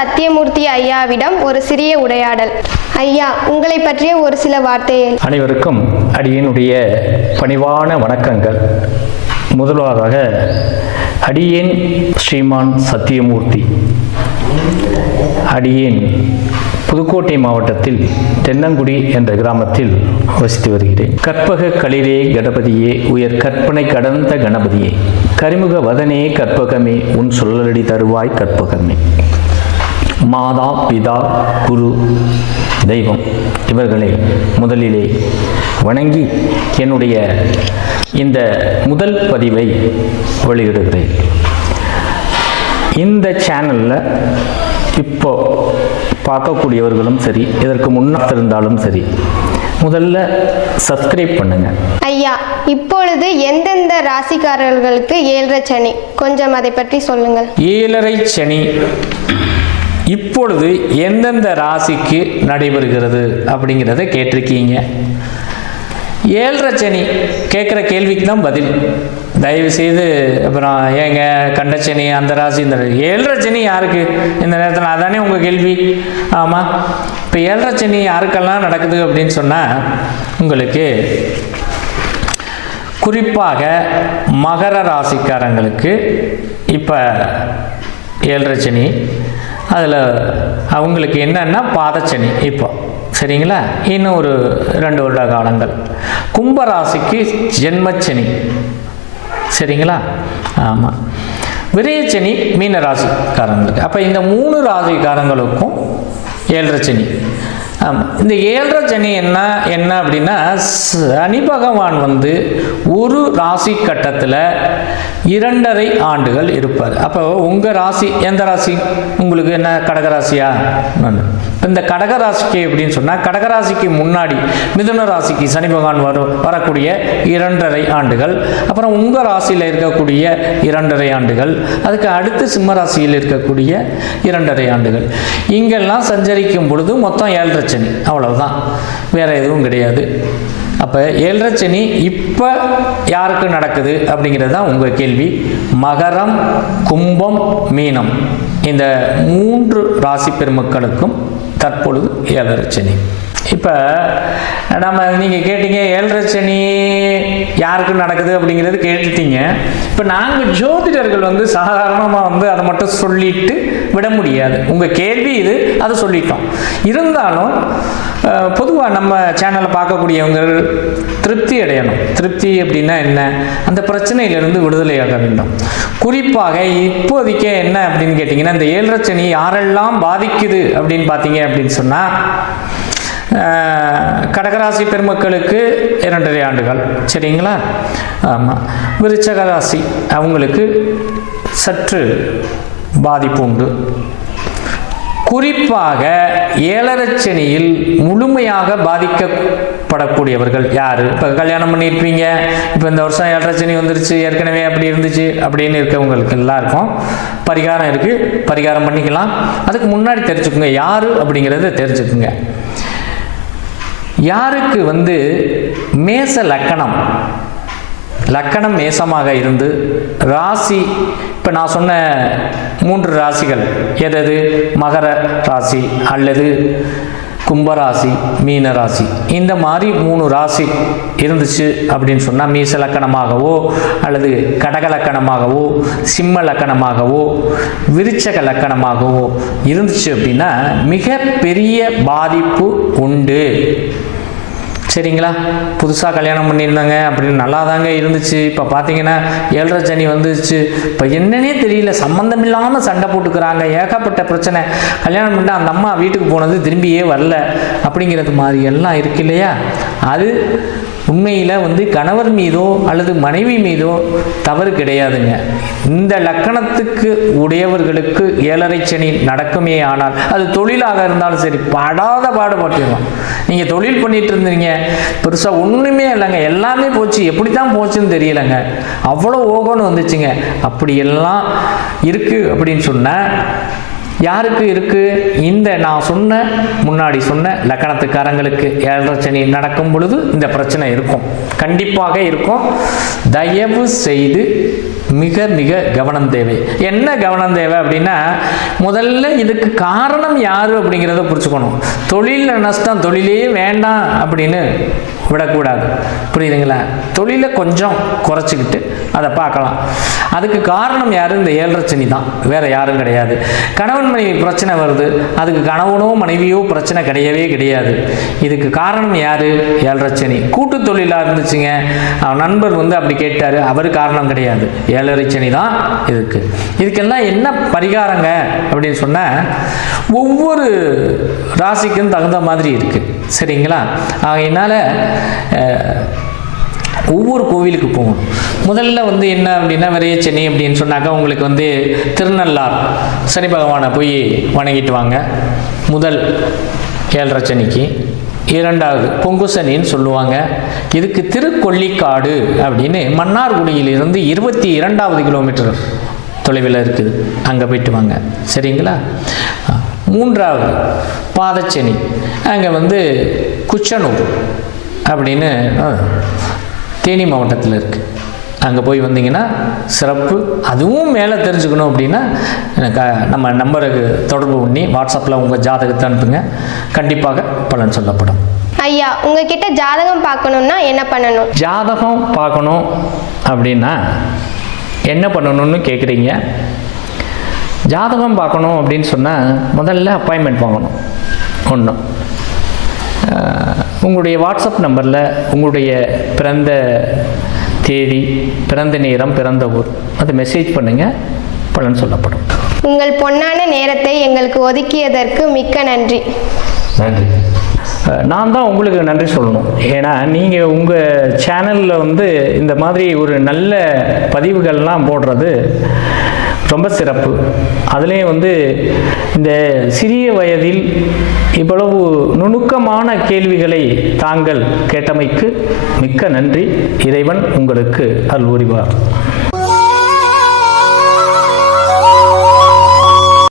சத்தியமூர்த்தி ஐயாவிடம் ஒரு சிறிய உரையாடல். ஐயா, உங்களை பற்றிய ஒரு சில வார்த்தைகள். அனைவருக்கும் அடியேனுடைய பணிவான வணக்கங்கள். முதலாவதாக அடியேன் ஸ்ரீமான் சத்தியமூர்த்தி. அடியேன் புதுக்கோட்டை மாவட்டத்தில் தென்னங்குடி என்ற கிராமத்தில் வசித்து வருகிறேன். கற்பக களிரே கணபதியே, உயர் கற்பனை கடந்த கணபதியே, கரிமுக வதனே கற்பகமே, உன் சொல்லடி தருவாய் கற்பகமே. மாதா பிதா குரு தெய்வம் இவர்களை முதலிலே வணங்கி என்னுடைய இந்த முதல் பதிவை வெளியிடுகிறேன். இந்த சேனலில் இப்போ பார்க்கக்கூடியவர்களும் சரி, இதற்கு முன்னால் இருந்தாலும் சரி, முதல்ல சப்ஸ்கிரைப் பண்ணுங்க. ஐயா, இப்பொழுது எந்தெந்த ராசிக்காரர்களுக்கு 7.5 சனி, கொஞ்சம் அதை பற்றி சொல்லுங்கள். 7.5 சனி இப்பொழுது எந்தெந்த ராசிக்கு நடைபெறுகிறது அப்படிங்கிறத கேட்டிருக்கீங்க. 7.5 சனி கேட்குற கேள்விக்கு தான் பதில். தயவு செய்து அப்புறம் ஏங்க கண்டச்சனி அந்த ராசி இந்த 7.5 சனி யாருக்கு இந்த நேரத்தில், அதானே உங்கள் கேள்வி. ஆமாம், இப்போ 7.5 சனி யாருக்கெல்லாம் நடக்குது அப்படின்னு சொன்னால், உங்களுக்கு குறிப்பாக மகர ராசிக்காரங்களுக்கு இப்போ 7.5 சனி. அதில் அவங்களுக்கு என்னன்னா பாதச்சனி இப்போ, சரிங்களா, இன்னும் ஒரு 2 வருட காலங்கள். கும்பராசிக்கு ஜென்மச்சனி, சரிங்களா. ஆமாம், விரயச்சனி மீன ராசிக்காரங்களுக்கு. அப்போ இந்த 3 ராசிக்காரங்களுக்கும் 7.5 சனி. ஆமாம், இந்த 7.5 சனி என்ன அப்படின்னா, சனி பகவான் ஒரு ராசி கட்டத்தில் 2.5 ஆண்டுகள் இருப்பார். அப்போ உங்கள் ராசி எந்த ராசி? உங்களுக்கு என்ன கடகராசியா? இந்த கடகராசிக்கு எப்படின்னு சொன்னால், கடகராசிக்கு முன்னாடி மிதுன ராசிக்கு சனி பகவான் வரக்கூடிய 2.5 ஆண்டுகள், அப்புறம் உங்கள் ராசியில் இருக்கக்கூடிய 2.5 ஆண்டுகள், அதுக்கு அடுத்து சிம்ம ராசியில் இருக்கக்கூடிய 2.5 ஆண்டுகள். இங்கெல்லாம் சஞ்சரிக்கும் பொழுது மொத்தம் 7.5 சனி, அவ்வளவுதான், வேற எதுவும் கிடையாது. அப்போ 7.5 சனி இப்போ யாருக்கு நடக்குது அப்படிங்கிறது தான் உங்கள் கேள்வி. மகரம், கும்பம், மீனம் இந்த 3 ராசி பெருமக்களுக்கும் தற்பொழுது 7.5 சனி. இப்போ நீங்கள் கேட்டீங்க 7.5 சனி யாருக்கு நடக்குது அப்படிங்கிறது கேட்டுட்டீங்க. இப்போ நாங்கள் ஜோதிடர்கள் சாதாரணமாக அதை மட்டும் சொல்லிட்டு விட முடியாது. உங்கள் கேள்வி இது, அதை சொல்லிட்டோம். இருந்தாலும் பொதுவாக நம்ம சேனலை பார்க்கக்கூடியவங்க திருப்தி அடையணும். திருப்தி அப்படின்னா என்ன? அந்த பிரச்சனையிலிருந்து விடுதலையாக வேண்டும். குறிப்பாக இப்போதைக்கு என்ன அப்படின்னு கேட்டிங்கன்னா, இந்த 7.5 சனி யாரெல்லாம் பாதிக்குது அப்படின்னு பார்த்தீங்க அப்படின்னு சொன்னால், கடகராசி பெருமக்களுக்கு 2.5 ஆண்டுகள், சரிங்களா. ஆமாம், விருச்சக ராசி அவங்களுக்கு சற்று பாதிப்பு உண்டு. குறிப்பாக 7.5 சனியில் முழுமையாக பாதிக்கப்படக்கூடியவர்கள் யார்? இப்போ கல்யாணம் பண்ணியிருப்பீங்க, இப்போ இந்த வருஷம் 7.5 சனி வந்துருச்சு, ஏற்கனவே அப்படி இருந்துச்சு அப்படின்னு இருக்கவங்களுக்கு எல்லாருக்கும் பரிகாரம் இருக்குது, பரிகாரம் பண்ணிக்கலாம். அதுக்கு முன்னாடி தெரிஞ்சுக்குங்க யார் அப்படிங்கிறத தெரிஞ்சுக்குங்க. யாருக்கு மேச லக்கணம், லக்கணம் மேசமாக இருந்து ராசி, இப்போ நான் சொன்ன 3 ராசிகள் எது? மகர ராசி அல்லது கும்பராசி, மீன ராசி, இந்த மாதிரி 3 ராசி இருந்துச்சு அப்படின்னு சொன்னால், மீச லக்கணமாகவோ அல்லது கடக லக்கணமாகவோ சிம்ம லக்கணமாகவோ விருச்சக லக்கணமாகவோ இருந்துச்சு அப்படின்னா மிகப்பெரிய பாதிப்பு உண்டு, சரிங்களா. புதுசாக கல்யாணம் பண்ணியிருந்தாங்க அப்படின்னு நல்லா தாங்க இருந்துச்சு, இப்போ பார்த்தீங்கன்னா 7.5 சனி வந்துச்சு, இப்போ என்னன்னே தெரியல, சம்மந்தம் இல்லாமல் சண்டை போட்டுக்கிறாங்க, ஏகப்பட்ட பிரச்சனை, கல்யாணம் பண்ணால் அந்த அம்மா வீட்டுக்கு போனது திரும்பியே வரல அப்படிங்கிறது மாதிரி எல்லாம் இருக்கு இல்லையா. அது உண்மையில் கணவர் மீதோ அல்லது மனைவி மீதோ தவறு கிடையாதுங்க. இந்த லக்கணத்துக்கு உடையவர்களுக்கு 7.5 சனி நடக்குமே ஆனால், அது தொழிலாக இருந்தாலும் சரி, படாத பாடுபட்டுருவோம். நீங்கள் தொழில் பண்ணிட்டு இருந்தீங்க, பெருசாக ஒன்றுமே இல்லைங்க, எல்லாமே போச்சு, எப்படி தான் போச்சுன்னு தெரியலைங்க, அவ்வளோ ஓகோன்னு வந்துச்சுங்க. அப்படியெல்லாம் இருக்குது அப்படின்னு சொன்னால் யாருக்கு இருக்கு? இந்த நான் முன்னாடி சொன்ன லக்கணத்துக்காரங்களுக்கு 7.5 சனி நடக்கும் பொழுது இந்த பிரச்சனை இருக்கும், கண்டிப்பாக இருக்கும். தயவு செய்து மிக மிக கவனம் தேவை. என்ன கவனம் தேவை அப்படின்னா, முதல்ல இதுக்கு காரணம் யார் அப்படிங்கிறத புரிச்சுக்கணும். தொழிலில் நஷ்டம், தொழிலே வேண்டாம் அப்படின்னு விடக்கூடாது. புரியுதுங்களா? தொழிலை கொஞ்சம் குறைச்சிக்கிட்டு அதை பார்க்கலாம். அதுக்கு காரணம் யார்? இந்த 7.5 சனி தான், வேற யாரும் கிடையாது. கணவன் மனைவி பிரச்சனை வருது, அதுக்கு கணவனோ மனைவியோ பிரச்சனை கிடையவே கிடையாது. இதுக்கு காரணம் யார்? 7.5 சனி. கூட்டு தொழிலாக இருந்துச்சுங்க, அவன் நண்பர் அப்படி கேட்டார், அவர் காரணம் கிடையாது, 7.5 சனி தான் இதுக்கு. இதுக்கெல்லாம் என்ன பரிகாரங்க அப்படின்னு சொன்னால், ஒவ்வொரு ராசிக்கும் தகுந்த மாதிரி இருக்குது. சரிங்களா? அதனால் ஒவ்வொரு கோவிலுக்கு போகணும். முதல்ல என்ன அப்படின்னா, விரையச்சனி அப்படின்னு சொன்னாக்கா உங்களுக்கு திருநள்ளார் சனி பகவானை போய் வணங்கிட்டு வாங்க. முதல் 7.5 சனிக்கு. இரண்டாவது பொங்கு சனின்னு சொல்லுவாங்க. இதுக்கு திருக்கொள்ளிக்காடு அப்படின்னு மன்னார்குடியிலிருந்து 22வது கிலோமீட்டர் தொலைவில் இருக்குது, அங்கே போயிட்டு வாங்க. சரிங்களா? மூன்றாவது பாதச்சனி, அங்கே குச்சனூர் அப்படின்னு தேனி மாவட்டத்தில் இருக்குது. அங்கே போய் வந்தீங்கன்னா சிறப்பு. அதுவும் மேலே தெரிஞ்சுக்கணும் அப்படின்னா எனக்கு நம்ம நம்பருக்கு தொடர்பு பண்ணி வாட்ஸ்அப்பில் உங்கள் ஜாதகத்தை அனுப்புங்க, கண்டிப்பாக பலன் சொல்லப்படும். ஐயா, உங்ககிட்ட ஜாதகம் பார்க்கணுன்னா என்ன பண்ணணும்? ஜாதகம் பார்க்கணும் அப்படின்னா என்ன பண்ணணும்னு கேட்குறீங்க. ஜாதகம் பார்க்கணும் அப்படின்னு சொன்னால் முதல்ல அப்பாயின்மெண்ட் வாங்கணும். ஒன்று, உங்களுடைய வாட்ஸ்அப் நம்பரில் உங்களுடைய பிறந்த தேதி, பிறந்த நேரம், பிறந்த ஊர் அது மெசேஜ் பண்ணுங்கள், பலன் சொல்லப்படும். உங்கள் பொன்னான நேரத்தை எங்களுக்கு ஒதுக்கியதற்கு மிக்க நன்றி. நன்றி. நான் தான் உங்களுக்கு நன்றி சொல்லணும். ஏன்னா நீங்கள் உங்கள் சேனலில் இந்த மாதிரி ஒரு நல்ல பதிவுகள்லாம் போடுறது ரொம்ப சிறப்பு. அதுலேயும் இந்த சிறிய வயதில் இவ்வளவு நுணுக்கமான கேள்விகளை தாங்கள் கேட்டமைக்கு மிக்க நன்றி. இறைவன் உங்களுக்கு அருள் புரிவார்.